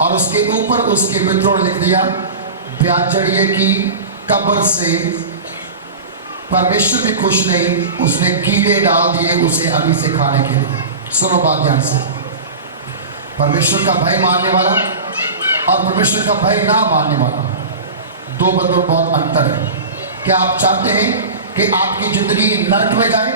और उसके ऊपर उसके मित्रों ने लिख दिया, ब्याजड़िए की कब्र से परमेश्वर भी खुश नहीं, उसने कीड़े डाल दिए उसे अभी से खाने के लिए। सुनो बात ध्यान से, परमेश्वर का भय मानने वाला और परमेश्वर का भय ना मानने वाला, दो बंदों में बहुत अंतर है। क्या आप चाहते हैं कि आपकी जिंदगी नरक में जाए?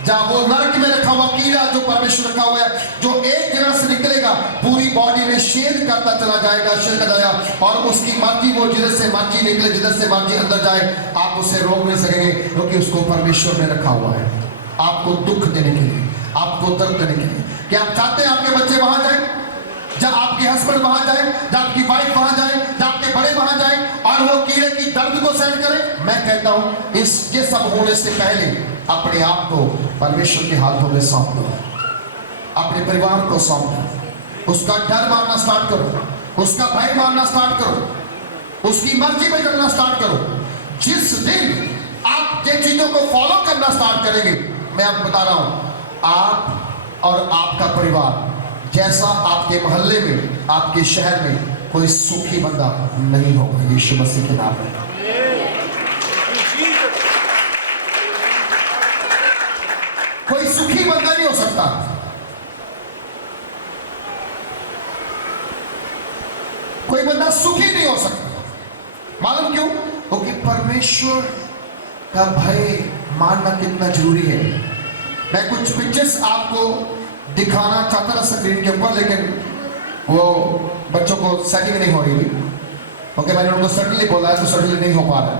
जहां वो नरक में रखा हुआ कीड़ा जो परमेश्वर रखा हुआ है, जो एक जगह से निकलेगा पूरी बॉडी में शेर करता चला जाएगा, शेर कर जाएगा, और उसकी मर्जी, वो जिधर से मर्जी निकले, जिधर से मर्जी अंदर जाए, आप उसे रोक नहीं सकेंगे, क्योंकि उसको परमेश्वर ने रखा हुआ है आपको दुख देने के लिए, आपको दर्द देने के लिए। क्या आप चाहते हैं आपके बच्चे वहां जाए, जब आपके हस्बैंड वहां जाए, जब आपकी वाइफ वहां जाए, जब आपके बड़े वहां जाए और वो कीड़े की दर्द को सहन करें? मैं कहता हूं ये सब होने से पहले अपने आप को परमेश्वर के हाथों में सौंप दो, अपने परिवार को सौंप दो, उसका डर मानना स्टार्ट करो, उसका भय मानना स्टार्ट करो, उसकी मर्जी में करना स्टार्ट करो। जिस दिन आप जिन चीजों को फॉलो करना स्टार्ट करेंगे, मैं आपको बता रहा हूं, आप और आपका परिवार, जैसा आपके मोहल्ले में, आपके शहर में कोई सुखी बंदा नहीं होगा, यीशु मसीह के नाम में। कोई सुखी बंदा नहीं हो सकता। कोई बंदा सुखी नहीं हो सकता। मालूम क्यों? क्योंकि परमेश्वर का भय मानना कितना जरूरी है। मैं कुछ पिक्चर्स आपको दिखाना चाहता था स्क्रीन के ऊपर, लेकिन वो बच्चों को सेटिंग नहीं हो रही थी। ओके, मैंने उनको सडनली बोला है तो सडनली नहीं हो पा रहा है।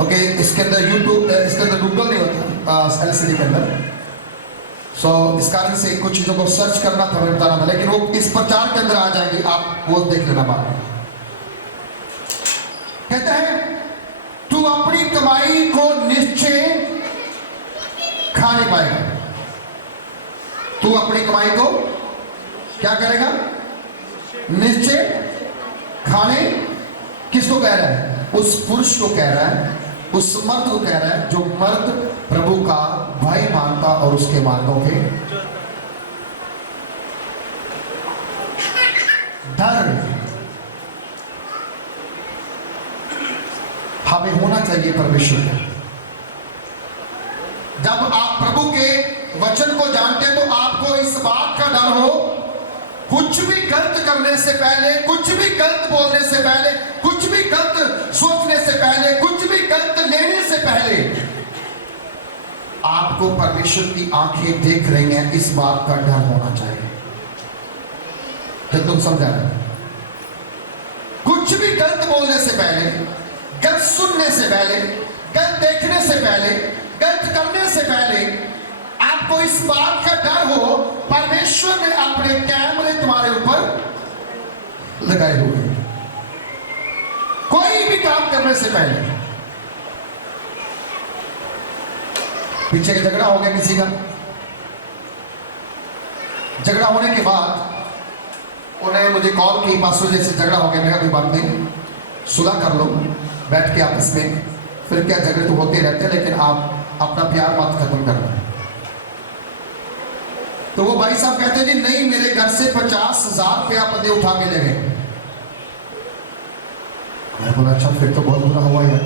ओके, इसके अंदर यूट्यूब, इसके अंदर गूगल नहीं होता एलसीडी के अंदर, सो इस कारण से कुछ चीजों को सर्च करना था, मैं बताना था, लेकिन वो इस प्रचार के अंदर आ जाएंगे, आप वो देख लेना बात। कहते हैं तू अपनी कमाई को निश्चय खाने पाएगा। तू अपनी कमाई को क्या करेगा? निश्चय खाने। किसको कह रहा है? उस पुरुष को कह रहा है, उस मर्द को कह रहा है जो मर्द प्रभु का भय मानता और उसके मार्गों के डर हमें होना चाहिए परमेश्वर का। जब आप प्रभु के वचन को जानते हैं तो आपको इस बात का डर हो, कुछ भी गलत करने से पहले, कुछ भी गलत बोलने से पहले, कुछ भी गलत सोचने से पहले, कुछ भी गलत लेने से पहले आपको परमेश्वर की आंखें देख रही हैं, इस बात का डर होना चाहिए। तुम समझा रहे? कुछ भी गलत बोलने से पहले, गलत सुनने से पहले, गलत देखने से पहले, गलत करने से पहले आपको इस बात का डर हो, परमेश्वर ने अपने कैमरे तुम्हारे ऊपर लगाए हुए हैं। कोई भी काम करने से पहले, पीछे झगड़ा हो गया किसी का, झगड़ा होने के बाद उन्हें मुझे कॉल की, पास्टर जैसे झगड़ा हो गया। मैं कोई बात नहीं, सुलह कर लो बैठ के आपस में, फिर क्या झगड़े तो होते रहते हैं, लेकिन आप अपना प्यार मत खत्म करना। तो वो भाई साहब कहते हैं जी नहीं, मेरे घर से 50,000 रुपया बंदे उठा के ले गए। मैं बोला अच्छा फिर तो बहुत बुरा हुआ है,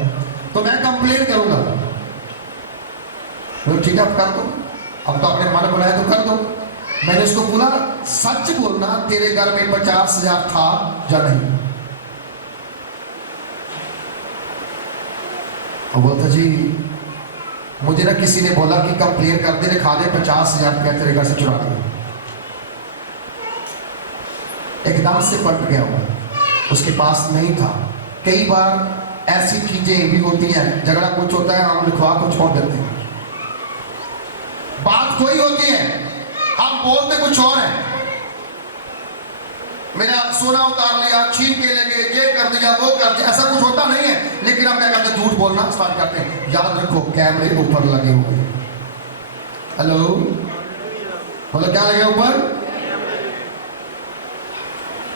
तो मैं कंप्लेन करूंगा। तो ठीक है आप कर दो, अब तो आपने मन बनाया तो कर दो। मैंने उसको बोला सच बोलना, तेरे घर में 50,000 था या नहीं? और बोलता जी मुझे ना किसी ने बोला कि कंप्लेन कर दे, लिखा दे 50,000 रुपया तेरे घर से चुरा दिया। एकदम से पलट गया वो, उसके पास नहीं था। कई बार ऐसी चीजें भी होती हैं, झगड़ा कुछ होता है, हम लिखवा कुछ छोड़ देते हैं। बात कोई होती है, हम बोलते कुछ और है। मेरा सोना उतार लिया, छीन के लेके, ये कर दिया, वो कर दिया, ऐसा कुछ होता नहीं है। लेकिन हम क्या करते हैं? झूठ बोलना स्टार्ट करते हैं। याद रखो कैमरे ऊपर लगे हुए हैं। हेलो, बोलो क्या लगे ऊपर?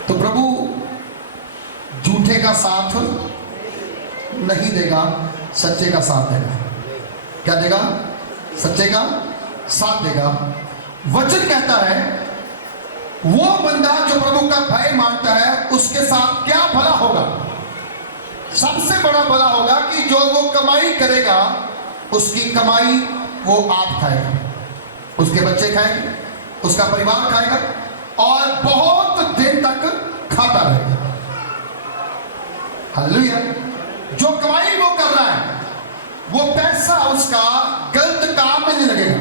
तो प्रभु झूठे का साथ नहीं देगा, सच्चे का साथ देगा। क्या देगा? सच्चे का साथ देगा। वचन कहता है वो बंदा जो प्रभु का भय मानता है उसके साथ क्या भला होगा? सबसे बड़ा भला होगा कि जो वो कमाई करेगा उसकी कमाई वो आप खाएगा, उसके बच्चे खाएंगे, उसका परिवार खाएगा और बहुत दिन तक खाता रहेगा। हालेलुया। जो कमाई वो कर रहा है वो पैसा उसका गलत काम में नहीं लगेगा,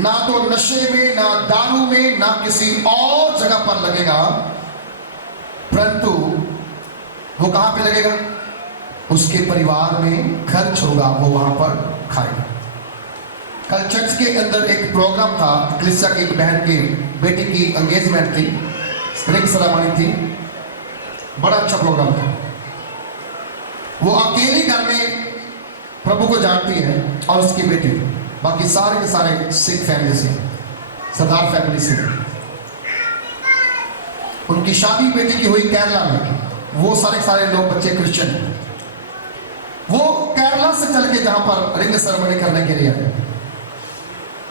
ना तो नशे में, ना दारू में, ना किसी और जगह पर लगेगा, परंतु वो कहां पे लगेगा? उसके परिवार में खर्च होगा, वो वहां पर खाएगा। कल चर्च के अंदर एक प्रोग्राम था, क्लिसा की एक बहन की बेटी की एंगेजमेंट थी, रिंग सेरेमनी थी, बड़ा अच्छा प्रोग्राम था। वो अकेले घर में प्रभु को जानती है और उसकी बेटी, बाकी सारे के सारे सिख फैमिली से, सरदार फैमिली से। उनकी शादी बेटी की हुई केरला में, वो सारे लोग बच्चे क्रिश्चियन हैं। वो केरला से चल के जहां पर रिंग सेरेमनी करने के लिए आए।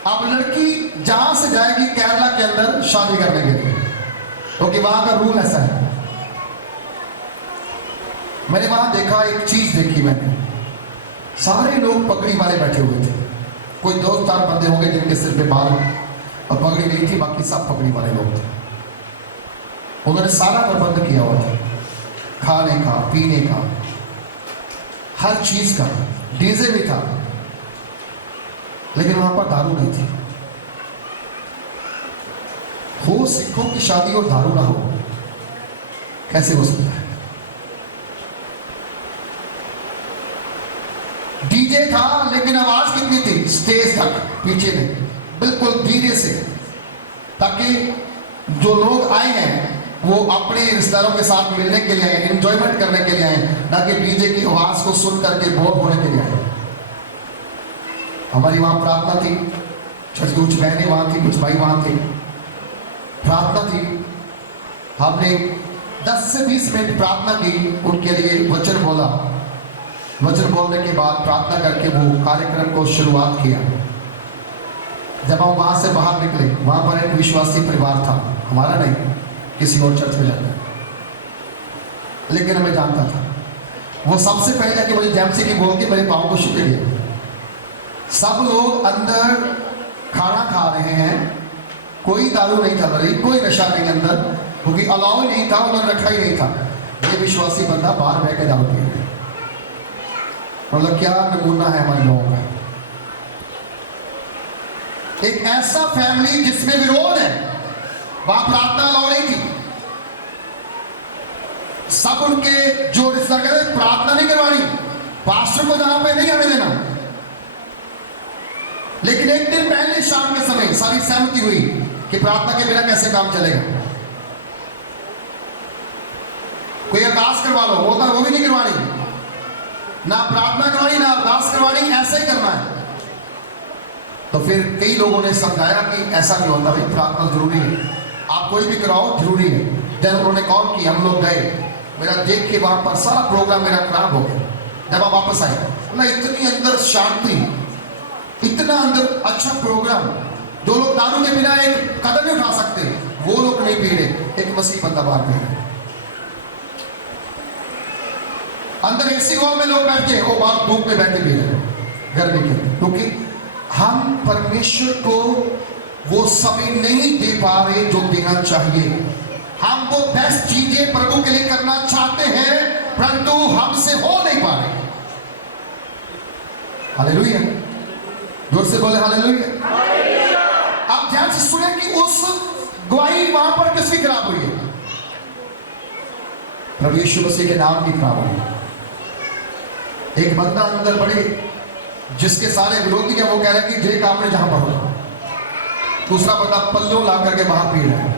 अब लड़की जहां से जाएगी केरला के अंदर शादी करने के लिए, क्योंकि वहां का रूल ऐसा है। मैंने वहां देखा, एक चीज देखी मैंने, सारे लोग पगड़ी वाले बैठे हुए थे। कोई 2-4 बंदे होंगे जिनके सिर पे बाल और पगड़ी नहीं थी, बाकी सब पगड़ी वाले लोग थे। उन्होंने सारा प्रबंध किया हुआ था, खाने का, पीने का, हर चीज का, डीजे भी था, लेकिन वहां पर दारू नहीं थी। हो सिखों की शादी और दारू ना हो, कैसे हो सकता है? डीजे था, लेकिन आवाज कितनी थी? स्टेज तक पीछे में, बिल्कुल धीरे से, ताकि जो लोग आए हैं वो अपने रिश्तेदारों के साथ मिलने के लिए आए, एंजॉयमेंट करने के लिए आए, ना कि डीजे की आवाज को सुन करके बोर होने के लिए आए। हमारी वहां प्रार्थना थी, चर्च की कुछ बहनें वहां थी, कुछ भाई वहां थे, प्रार्थना थी। हमने 10 से 20 मिनट प्रार्थना की, उनके लिए वचन बोला। वचन बोलने के बाद प्रार्थना करके वो कार्यक्रम को शुरुआत किया। जब हम वहां से बाहर निकले, वहां पर एक विश्वासी परिवार था, हमारा नहीं, किसी और चर्च में जाता, लेकिन हमें जानता था। वो सबसे पहले जाके मुझे जैमसी की बोल के मेरे पाँव को छू लिया। सब लोग अंदर खाना खा रहे हैं, कोई दारू नहीं चल रही, कोई नशा नहीं अंदर, क्योंकि अलाउ नहीं था, उन्होंने रखा ही नहीं था। ये विश्वासी बंदा बाहर बह के दारू पी, मतलब क्या नमूना है हमारे लोगों का। एक ऐसा फैमिली जिसमें विरोध है, वहां प्रार्थना अलाउ नहीं थी। सब उनके जो रिश्तेदार प्रार्थना नहीं करवानी, पास्टर को जहां पे नहीं आने देना। लेकिन एक दिन पहले शाम के समय सारी सहमति हुई कि प्रार्थना के बिना कैसे काम चलेगा। कोई अरदास करवा लो, वो भी नहीं करवानी, ना प्रार्थना करवानी, ना अरदास करवानी, ऐसा ही करना है। तो फिर कई लोगों ने समझाया कि ऐसा नहीं होता भाई, प्रार्थना जरूरी है, आप कोई भी कराओ, जरूरी है। जब उन्होंने कॉल की, हम लोग गए, मेरा देख के वहां पर सारा प्रोग्राम मेरा खराब हो गया। जब आप वापस आए ना, इतनी अंदर शांति, इतना अंदर अच्छा प्रोग्राम। जो लोग दारू के बिना एक कदम नहीं उठा सकते, वो लोग नहीं पी रहे, एक मसीह बंदा बाहर पी रहे। अंदर एसी हॉल में लोग बैठे, वो बाहर धूप में बैठे पी रहे, गर्मी के, क्योंकि हम परमेश्वर को वो समय नहीं दे पा रहे जो देना चाहिए। हम वो बेस्ट चीजें प्रभु के लिए करना चाहते हैं, परंतु हमसे हो नहीं पा रहे। हालेलुया, जोर से बोले हालेलुया। आप ध्यान से सुने कि उस गवाही वहां पर किसकी खराब हुई है? प्रभु यीशु मसीह के नाम की खराब हुई। एक बंदा अंदर बड़े, जिसके सारे विरोधी हैं, वो कह रहे हैं कि जे काम ने जहां पर होगा। दूसरा बंदा पल्लो ला करके बाहर पी रहा है,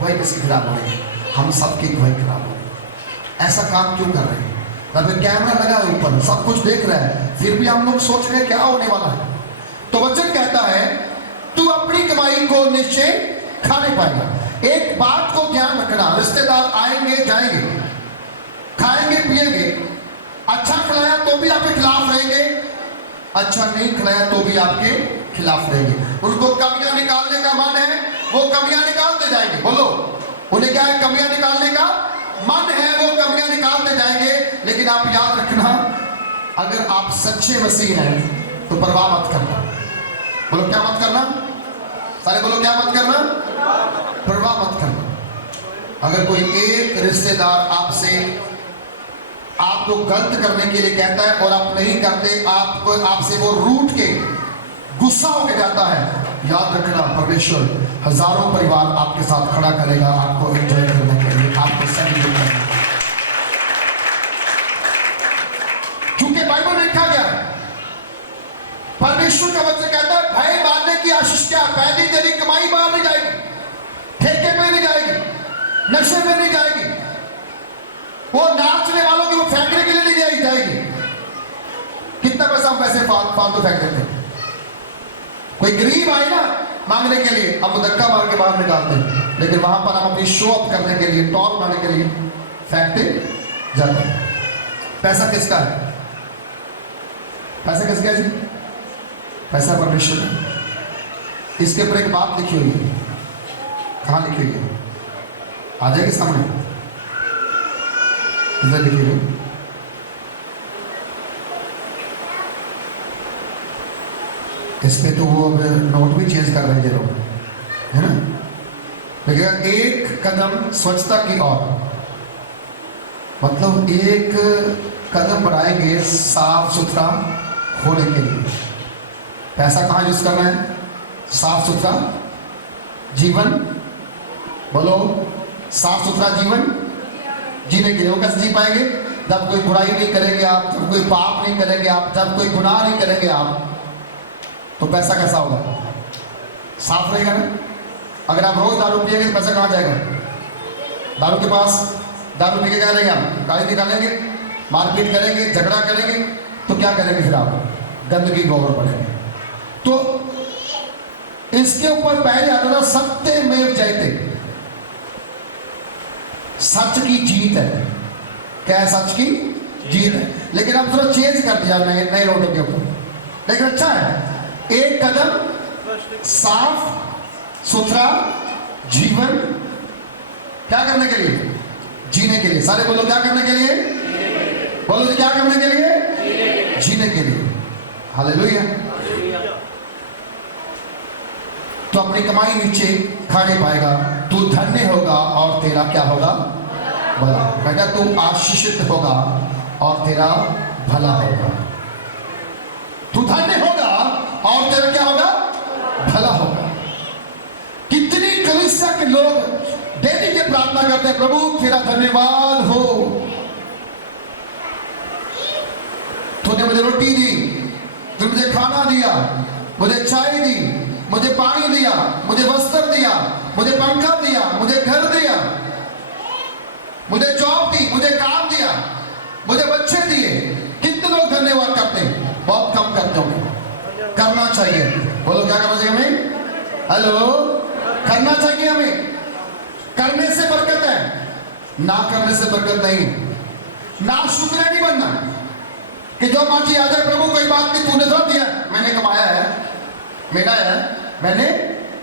वही किसी खराब हो रही है। हम सबकी गवाही खराब हो रही। ऐसा काम क्यों कर रहे हैं? अभी कैमरा लगा है ऊपर, सब कुछ देख रहा है, फिर भी हम लोग सोच रहे हैं क्या होने वाला है। तो वचन कहता है तू अपनी कमाई को निश्चय खा नहीं पाएगा। एक बात को ध्यान रखना, रिश्तेदार आएंगे जाएंगे, खाएंगे पिएंगे, अच्छा खिलाया तो भी आपके खिलाफ रहेंगे, अच्छा नहीं खिलाया तो भी आपके खिलाफ रहेंगे। उनको कमियां निकालने का मन है, वो कमियां निकालते जाएंगे। बोलो, उन्हें क्या है? कमियां निकालने का मन है, वो कमियां निकालते जाएंगे। लेकिन आप याद रखना, अगर आप सच्चे मसीह हैं तो परवाह मत करना। बोलो क्या मत करना? सारे बोलो क्या मत करना? परवाह मत करना। अगर कोई एक रिश्तेदार आपको गलत करने के लिए कहता है और आप नहीं करते, आपसे वो रूठ के गुस्सा होकर जाता है, याद रखना परमेश्वर हजारों परिवार आपके साथ खड़ा करेगा, आपको एंजॉय करने के लिए, आपको सेलिब्रेट करने के लिए। क्योंकि बाइबल में लिखा गया है, परमेश्वर का वचन कहता है भय मारने की आशीष क्या? पहली तेरी कमाई बाहर नहीं जाएगी, ठेके में नहीं जाएगी, नशे में नहीं जाएगी, वो नाचने वालों की वो फेंकने के लिए नहीं जाएगी। कितना पैसा हम पैसे फालतू फेंक देते हैं। कोई गरीब आए ना मांगने के लिए, हम धक्का मार के बाहर निकालते हैं, लेकिन वहां पर हम अपनी शो अप करने के लिए, टॉप बनाने के लिए फेंकते जाते हैं। पैसा किसका है? पैसा किसका है जी? पैसा परमेश्वर है। इसके ऊपर एक बात लिखी हुई है। कहां लिखी हुई है? आ जाएगी सामने, इधर लिखी हुई। इस पे तो वो नोट भी चेंज कर रहे हैं लोग, है ना? लेकिन एक कदम स्वच्छता की ओर, मतलब एक कदम बढ़ाएंगे साफ सुथरा होने के लिए। पैसा कहाँ यूज करना है? साफ सुथरा जीवन। बोलो, साफ सुथरा जीवन जीने के लिए। वो कैसे जी पाएंगे? जब कोई बुराई नहीं करेंगे आप, जब कोई पाप नहीं करेंगे आप, जब कोई गुनाह नहीं करेंगे आप, तो पैसा कैसा होगा? साफ रहेगा ना। अगर आप रोज दारू पिएंगे तो पैसा कहाँ जाएगा? दारू के पास दारू पी के क्या करेंगे? आप गाली निकालेंगे, मारपीट करेंगे, झगड़ा करेंगे, तो क्या करेंगे फिर आप? गंदगी गोबर पड़ेंगे। तो इसके ऊपर पहले आता था सत्यमेव जयते, सच की जीत है। क्या है? सच की जीत है। लेकिन अब थोड़ा चेंज कर दिया नए रोडों के ऊपर, लेकिन अच्छा है। एक कदम साफ सुथरा जीवन, क्या करने के लिए? जीने के लिए। सारे बोलो क्या करने के लिए? बोलो क्या करने के लिए? जीने के लिए। हालेलुया। तो अपनी कमाई नीचे खा नहीं पाएगा, तू धन्य होगा और तेरा क्या होगा? भला। बेटा तू आशीषित होगा और तेरा भला होगा। तू धन्य होगा और तेरा क्या होगा? भला होगा। कितनी कलीसिया के लोग डेली ये प्रार्थना करते हैं, प्रभु तेरा धन्यवाद हो, तूने मुझे रोटी दी, तूने मुझे खाना दिया, मुझे चाय दी, मुझे पानी दिया, मुझे वस्त्र दिया, मुझे पंखा दिया, मुझे घर दिया, मुझे जॉब दी, मुझे काम दिया, मुझे बच्चे दिए। कितने लोग धन्यवाद करते हैं? बहुत कम करते होंगे। करना चाहिए। बोलो क्या करना चाहिए हमें? हेलो, करना चाहिए हमें। करने से बरकत है, ना करने से बरकत नहीं। ना शुक्र नहीं बनना कि जो मर्जी आ जाए, प्रभु कोई बात नहीं, तूने तो दिया, मैंने कमाया है, मेरा है, मैंने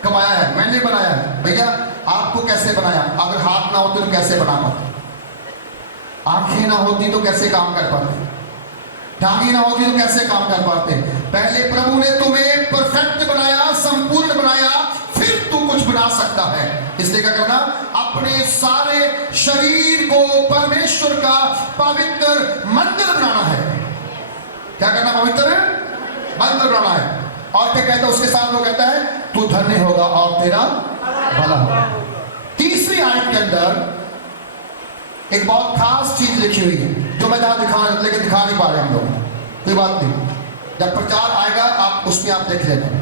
कमाया है, मैंने बनाया है। भैया आपको कैसे बनाया? अगर हाथ ना होते तो कैसे बना पाते? आंखें ना होती तो कैसे काम कर पाते? टांगी ना होती तो कैसे काम कर पाते? पहले प्रभु ने तुम्हें परफेक्ट बनाया, संपूर्ण बनाया, फिर तू कुछ बना सकता है। इसलिए क्या करना? अपने सारे शरीर को परमेश्वर का पवित्र मंदिर बनाना है। क्या करना? पवित्र मंदिर बनाना है। और क्या कहता है उसके साथ? वो कहता है तू धन्य होगा और तेरा भला होगा। तीसरी आयत के अंदर एक बहुत खास चीज लिखी हुई है, जो मैं जहां लेकिन दिखा नहीं पा रहे हम लोग। कोई बात नहीं, जब प्रचार आएगा आप उसमें आप देख लेना।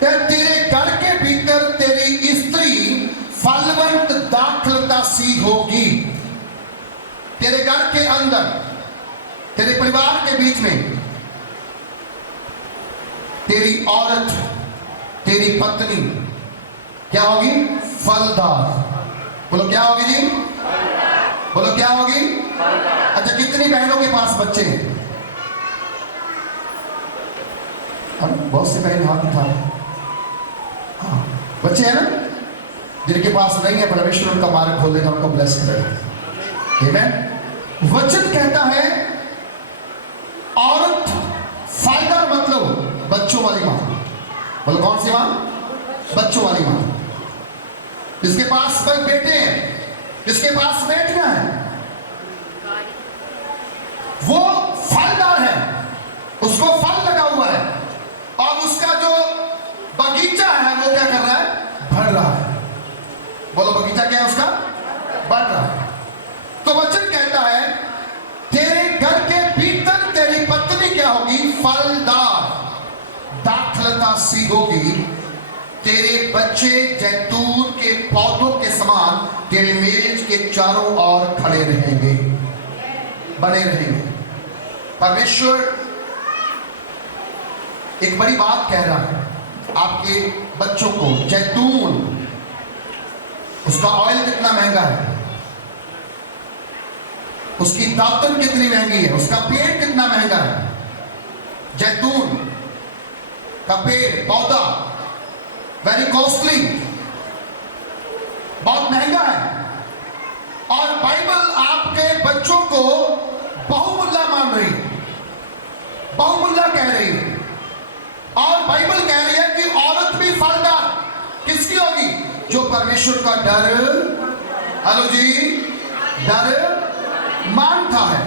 तेरे घर के भीतर तेरी स्त्री फलवंत दाखलता सी होगी। तेरे घर के अंदर, तेरे परिवार के बीच में तेरी औरत, तेरी पत्नी क्या होगी? फलदार। बोलो क्या होगी जी? बोलो क्या होगी? अच्छा, कितनी बहनों के पास बच्चे हैं? और बहुत से बहन हाथ उठा। हाँ, बच्चे हैं ना जिनके पास नहीं है, परमेश्वर उनका मार्ग खोल देगा, उनको ब्लेस करेगा। आमीन। वचन कहता है औरत फायदा, मतलब बच्चों वाली मां। बोलो कौन सी मां? बच्चों वाली मां। जिसके पास बेटे हैं, जिसके पास बेटियां हैं, वो फलदार है, उसको फल लगा हुआ है और उसका जो बगीचा है वो क्या कर रहा है? बढ़ रहा है। बोलो बगीचा क्या है उसका? बढ़ रहा है। तो वचन कहता है तेरे घर के भीतर तेरी पत्नी क्या होगी? फलदार, दाखलता सी होगी। तेरे बच्चे जैतून के पौधों के समान तेरे मेज के चारों ओर खड़े रहेंगे, बने रहेंगे। परमेश्वर एक बड़ी बात कह रहा है आपके बच्चों को। जैतून, उसका ऑयल कितना महंगा है, उसकी दातन कितनी महंगी है, उसका पेड़ कितना महंगा है। जैतून का पेड़, पौधा वेरी कॉस्टली, बहुत महंगा है। और बाइबल आपके बच्चों को बहुमूल्य मान रही है, बहुमूल्य कह रही है। और बाइबल कह रही है कि औरत भी फलदार किसकी होगी? जो परमेश्वर का डर, हेलो जी, डर मानता है।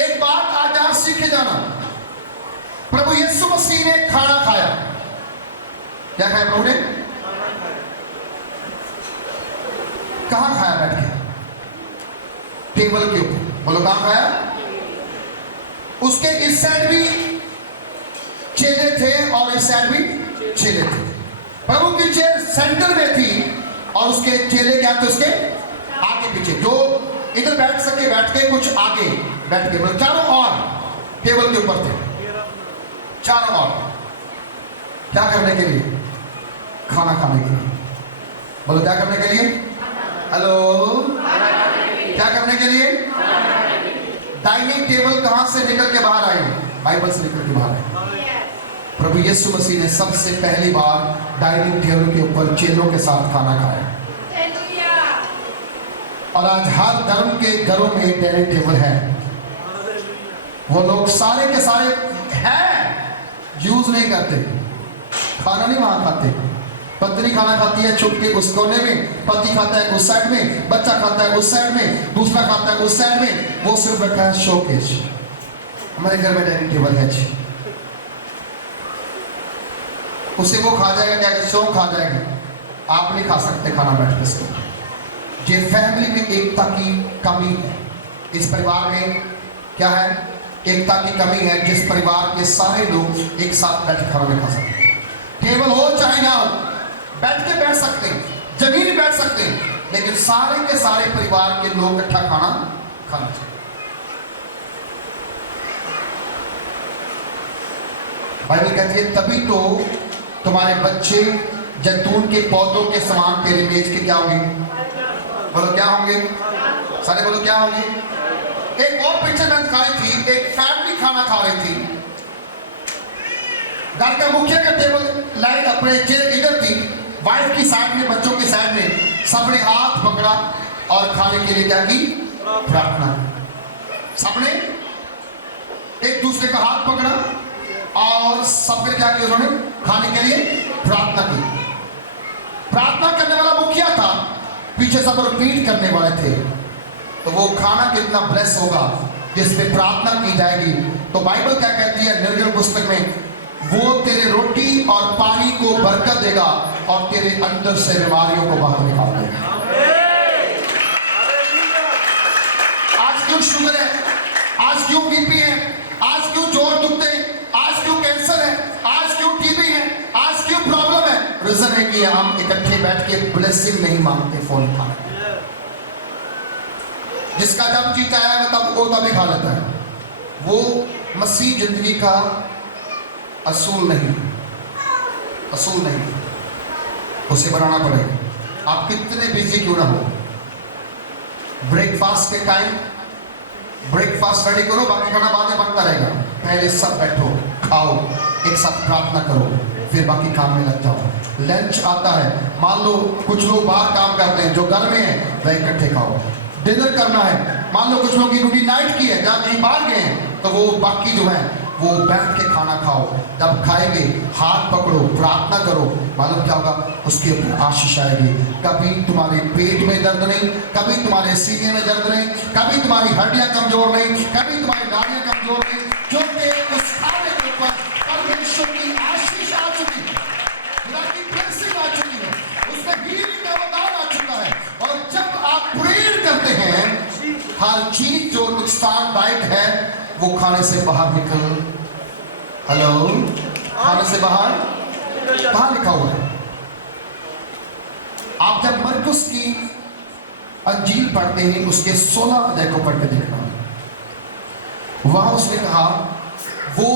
एक बात आज आप सीखे जाना, प्रभु यीशु मसीह ने खाना खाया। क्या खाया प्रभु ने? कहां खाया? बैठ के टेबल के ऊपर। बोलो कहां खाया? उसके इस साइड भी चेले थे और इस साइड भी चेले थे। प्रभु की चेयर सेंटर में थी और उसके चेले क्या थे? उसके आगे पीछे। जो इधर बैठ सके बैठ के, कुछ आगे बैठ के, मतलब चारों ओर टेबल के ऊपर थे, चारों ओर। क्या करने के लिए? खाना खाने के लिए। बोलो क्या करने के लिए? हेलो, क्या करने के लिए? डाइनिंग टेबल कहां से निकल के बाहर आई? बाइबल से निकल के बाहर आई। प्रभु यीशु मसीह ने सबसे पहली बार डाइनिंग टेबल के ऊपर चेलों के साथ खाना खाया। और आज हर धर्म के घरों में एक डाइनिंग टेबल है। वो लोग सारे के सारे हैं, यूज नहीं करते, खाना नहीं वहां खाते। पत्नी खाना खाती है छुप के उस कोने में, पति खाता है उस साइड में, बच्चा खाता है उस साइड में, दूसरा खाता है उस साइड में। वो सिर्फ रखा है शोकेस। हमारे घर में डाइनिंग टेबल है जी, उसे वो खा जाएगा, क्या शो खा जाएगा। आप नहीं खा सकते खाना बैठ के इसको। ये फैमिली में एकता की कमी है। इस परिवार में क्या है? एकता की कमी है। जिस परिवार के सारे लोग एक साथ बैठ के खाना नहीं खा सकते। टेबल हो चाहे ना हो, बैठ सकते हैं, जमीन बैठ सकते हैं, लेकिन सारे के सारे परिवार के लोग इकट्ठा खाना खाना चाहिए। बाइबल कहती है तभी तो तुम्हारे बच्चे जैतून के पौधों के समान तेरे मेज के क्या होंगे? बोलो क्या होंगे? सारे बोलो क्या होंगे? एक और पिक्चर में दिखाई थी, एक फैमिली खाना खा रही थी। घर का मुखिया का टेबल लाइन अपने चेयर इधर थी, वाइफ की साइड में, बच्चों की साइड में। सबने हाथ पकड़ा और खाने के लिए क्या की? प्रार्थना। सबने एक दूसरे का हाथ पकड़ा और सबने क्या किया? उन्होंने खाने के लिए प्रार्थना की। प्रार्थना करने वाला मुखिया था, पीछे सब रिपीट करने वाले थे। तो वो खाना कितना ब्लेस होगा जिसमें प्रार्थना की जाएगी। तो बाइबल क्या कहती है निर्गल पुस्तक में? वो तेरे रोटी और पानी को बरकत देगा और तेरे अंदर से बीमारियों को बाहर निकाल देगा। आज क्यों शुगर है? आज क्यों बीपी है? आज क्यों जोड़ दुखते हैं? आज क्यों कैंसर है? आज क्यों टीबी है? आज क्यों प्रॉब्लम है? रीजन है कि हम इकट्ठे बैठ के ब्लेसिंग नहीं मांगते फोन पर। जिसका जब जीता है तब वो तभी खा लेता है। वो मसीह जिंदगी का असूल नहीं, असूल नहीं, उसे बनाना पड़ेगा। आप कितने बिजी क्यों ना हो, ब्रेकफास्ट के टाइम ब्रेकफास्ट रेडी करो, बाकी खाना बाद में बनता रहेगा। पहले सब बैठो, खाओ, एक साथ प्रार्थना करो, फिर बाकी काम में लग जाओ। लंच आता है, मान लो कुछ लोग बाहर काम करते हैं, जो घर में है वह इकट्ठे खाओ। डिनर करना है, मान लो कुछ लोग की ड्यूटी नाइट की है, जहाँ कहीं बाहर गए हैं, तो वो बाकी जो है वो बैठ के खाना खाओ। जब खाएंगे हाथ पकड़ो, प्रार्थना करो, मालूम क्या होगा, उसके ऊपर आशीष आएगी। कभी तुम्हारे पेट में दर्द नहीं, कभी तुम्हारे सीने में दर्द नहीं, कभी तुम्हारी हड्डियां कमजोर नहीं, कभी तुम्हारी नाड़ियां कमजोर नहीं, क्योंकि उस खाने के ऊपर परमेश्वर की आशीष आ चुकी है, खुदा की ब्लेसिंग आ चुकी है, उसमें हीलिंग का वरदान आ चुका है। और जब आप प्रेयर करते हैं, हर चीज जो नुकसानदायक है वो खाने से बाहर निकल, हेलो, खाने से बाहर, कहां लिखा हुआ है? आप जब मरकुस की अंजील पढ़ते हैं, उसके 16 अध्याय को पढ़ के देखना, वहां उसने कहा वो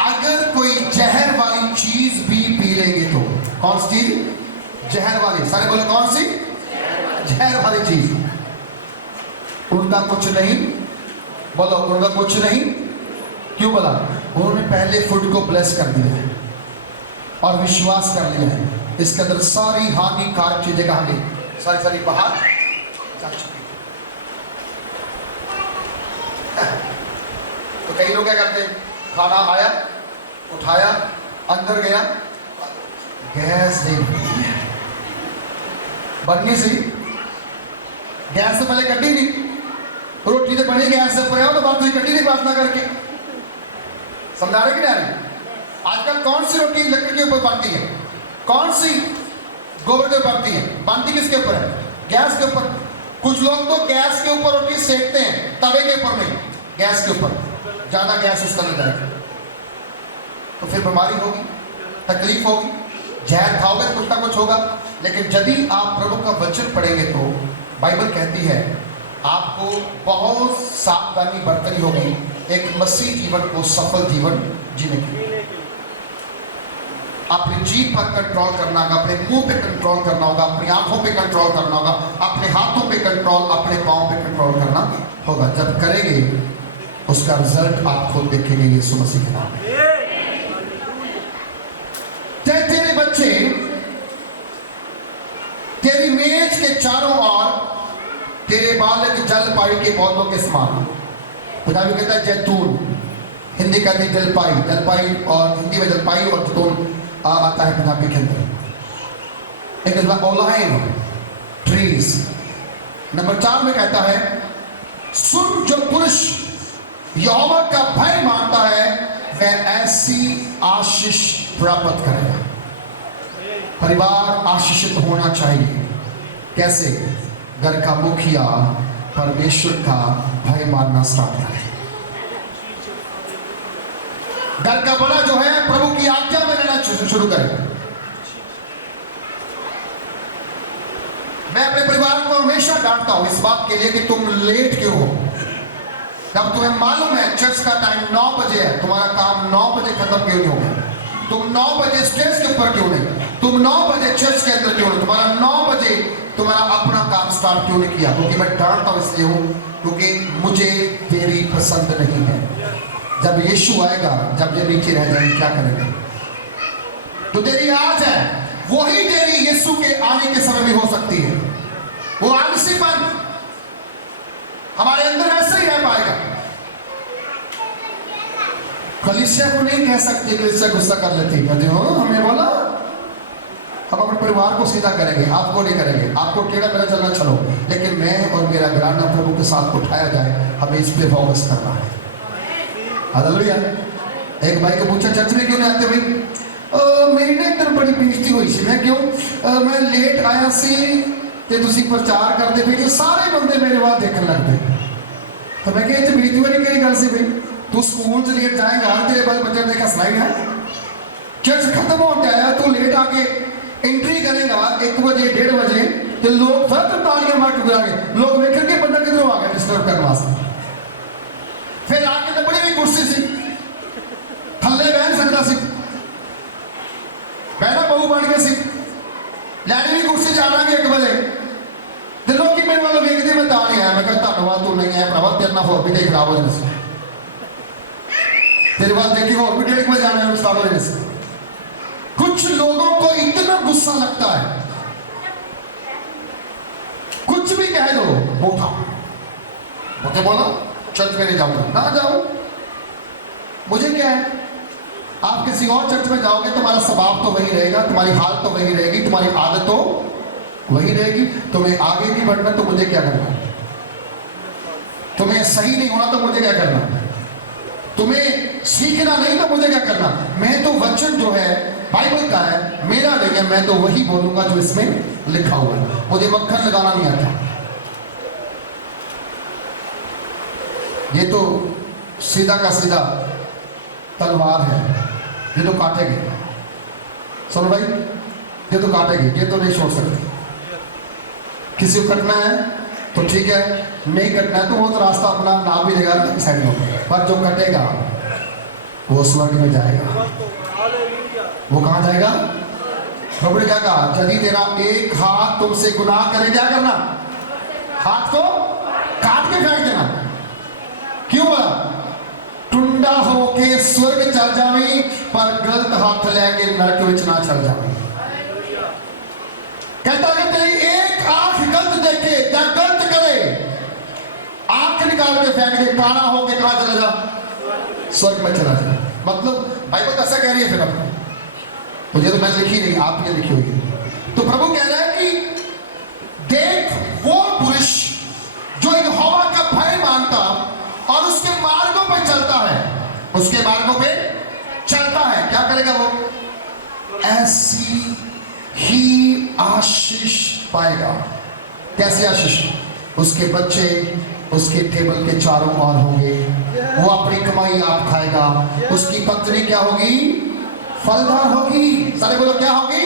अगर कोई जहर वाली चीज भी पी लेंगे तो, कौन सी चीज? जहर वाली, सारे बोले कौन सी? जहर वाली चीज। उनका कुछ नहीं, बोलो उनका कुछ नहीं। क्यों बोला? उन्होंने पहले फूड को ब्लेस कर दिया है और विश्वास कर लिया है, इसके अंदर सारी हानिकारक चीजें कहां गई? सारी बाहर जा चुकी है। तो कई लोग क्या करते हैं, खाना आया, उठाया, अंदर गया, गैस नहीं बननी सी, गैस से पहले कटी नहीं, रोटी तो बनी गैस से पर तो बात हुई, कटी नहीं प्रार्थना करके। समझा रहे कि नहीं? आजकल कौन सी रोटी लकड़ी के ऊपर बनती है, कौन सी गोबर के ऊपर बनती है? बनती किसके ऊपर है? गैस के ऊपर। कुछ लोग तो गैस के ऊपर रोटी सेकते हैं, तवे के ऊपर नहीं, गैस के ऊपर। ज्यादा गैस उसका न जाएगा तो फिर बीमारी होगी, तकलीफ होगी, जहर खाओगे तो कुछ ना कुछ होगा। लेकिन यदि आप प्रभु का वचन पढ़ेंगे तो बाइबल कहती है आपको बहुत सावधानी बरतनी होगी एक मसीह जीवन को सफल जीवन जीने की। अपनी जीभ पर कंट्रोल करना होगा, अपने मुंह पे कंट्रोल करना होगा, अपनी आंखों पे कंट्रोल करना होगा, अपने हाथों पे कंट्रोल, अपने पांव पे कंट्रोल करना होगा। जब करेंगे उसका रिजल्ट आप खुद देखेंगे यीशु मसीह के नाम में। तेरे बच्चे तेरी मेज के चारों ओर तेरे बालक जलपाई के पौधों के समान। पंजाबी कहता है जैतून, हिंदी कहते हैं जलपाई। जलपाई और हिंदी में जलपाई और जैतून आता है पंजाबी के अंदर। एक ओलाइन ट्रीज। नंबर 4 में कहता है सुन, जो पुरुष यहोवा का भय मानता है वह ऐसी आशीष प्राप्त करेगा। परिवार आशीषित होना चाहिए। कैसे? घर का मुखिया परमेश्वर का भय मानना स्टार्ट करे। घर का बड़ा जो है प्रभु की आज्ञा में रहना शुरू करे। मैं अपने परिवार को हमेशा डांटता हूं इस बात के लिए कि तुम लेट क्यों हो। जब तुम्हें मालूम है चर्च का टाइम 9 बजे है, तुम्हारा काम 9 बजे खत्म क्यों नहीं होगा? तुम 9 बजे स्टेज के ऊपर क्यों नहीं? तुम 9 बजे चर्च के अंदर क्यों नहीं? तुम्हारा 9 बजे तुम्हारा अपना काम स्टार्ट क्यों नहीं किया? क्योंकि मैं डांटता हूं इसलिए हूं क्योंकि मुझे देरी पसंद नहीं है। जब यीशु आएगा, जब ये नीचे रह जाएंगे क्या करेंगे? तो देरी आज है, वही देरी यीशु के आने के समय भी हो सकती है। वो आलसीपन हमारे अंदर वैसे ही रह पाएगा। कलीसिया को नहीं कह सकते, कलीसिया गुस्सा कर लेती, कहते हो हमें बोला। हम अपने परिवार को सीधा करेंगे, आपको नहीं करेंगे। आपको टेढ़ा मेरा चलना चलो, लेकिन मैं और मेरा घराना प्रभु के साथ उठाया जाए, हमें इस पे फोकस करना है। हालेलुया। एक भाई को पूछा चर्च में क्यों नहीं आते भाई? मेरी ना इधर बड़ी बेइज्जती हुई सी। मैं क्यों? मैं लेट आया सी ते तुसी प्रचार करते पे सारे बंदे मेरे बाद देखने लग गए। तो मैं कहा बेइज्जती वाली कई गल सी भाई, तू स्कूल से लेट जाएगा, तेरे बाद बच्चा देखा स्लाइड है, चर्च खत्म होते आया, तू लेट आके एंट्री करेगा 1 बजे 1:30 बजे, तो लोग फिर तालियां मार के बुलाएंगे, लोग देखेंगे बंदा किधरों आ गया डिस्टर्ब करने वास्ते। फिर आके तो बड़ी भी कुर्सी सी थल्ले बहन सकता सी, बहना बहु बन गया सी, लैनी भी कुर्सी जाना 1 बजे। तो लोग की मेरे वालों देखते मैं तां नहीं आया। मैं कहता धन्यवाद तू नहीं आया भरावा, तेरे ना होर भी खराब हो जाना। तेरे बाद देखिए और भी डेढ़ बजे आने स्टार्ट होने से। कुछ लोगों को इतना गुस्सा लगता है, कुछ भी कह दो उठा मुझे बोला चर्च में नहीं जाऊंगा, ना जाओ मुझे क्या है। आप किसी और चर्च में जाओगे तुम्हारा स्वभाव तो वही रहेगा, तुम्हारी हालत तो वही रहेगी, तुम्हारी आदत तो वही रहेगी। तुम्हें आगे नहीं बढ़ना तो मुझे क्या करना, तुम्हें सही नहीं होना तो मुझे क्या करना, तुम्हें सीखना नहीं तो मुझे क्या करना। मैं तो वचन जो है बाइबल का है, मेरा नहीं है, मैं तो वही बोलूंगा जो इसमें लिखा हुआ है। मुझे मक्खन लगाना नहीं आता। ये तो सीधा का सीधा तलवार है, ये तो काटेगी। सुनो भाई, ये तो काटेगी, ये तो नहीं छोड़ सकती। किसी को कटना है तो ठीक है, नहीं कटना है तो वो तो रास्ता अपना नाम भी देगा साइड में, पर जो कटेगा वो स्वर्ग में जाएगा। वो कहां जाएगा? प्रभु ने क्या कहा? यदि तेरा एक हाथ तुमसे गुनाह करे, क्या करना? हाथ को काट के फेंक देना। क्यों? टुंडा होके स्वर्ग चल जावी, पर गलत हाथ लेके नरक विच ना चल जावी। कहता है तेरी एक आंख गलत देखे या गलत करे, आंख निकाल के फेंक दे, काना होके कहां चला जा? स्वर्ग में चला जा। मतलब बाइबल ऐसा कह रही है। फिर अब मुझे तो मैंने लिखी नहीं, आप ये लिखी हुई। तो प्रभु कह रहा है कि देख वो पुरुष जो यहोवा का भय मानता और उसके मार्गों पे चलता है, उसके मार्गों पे चलता है, क्या करेगा वो? ऐसी ही आशीष पाएगा। कैसी आशीष? उसके बच्चे उसके टेबल के चारों ओर होंगे, वो अपनी कमाई आप खाएगा, उसकी पत्नी क्या होगी? फलदार होगी। सारे बोलो क्या होगी?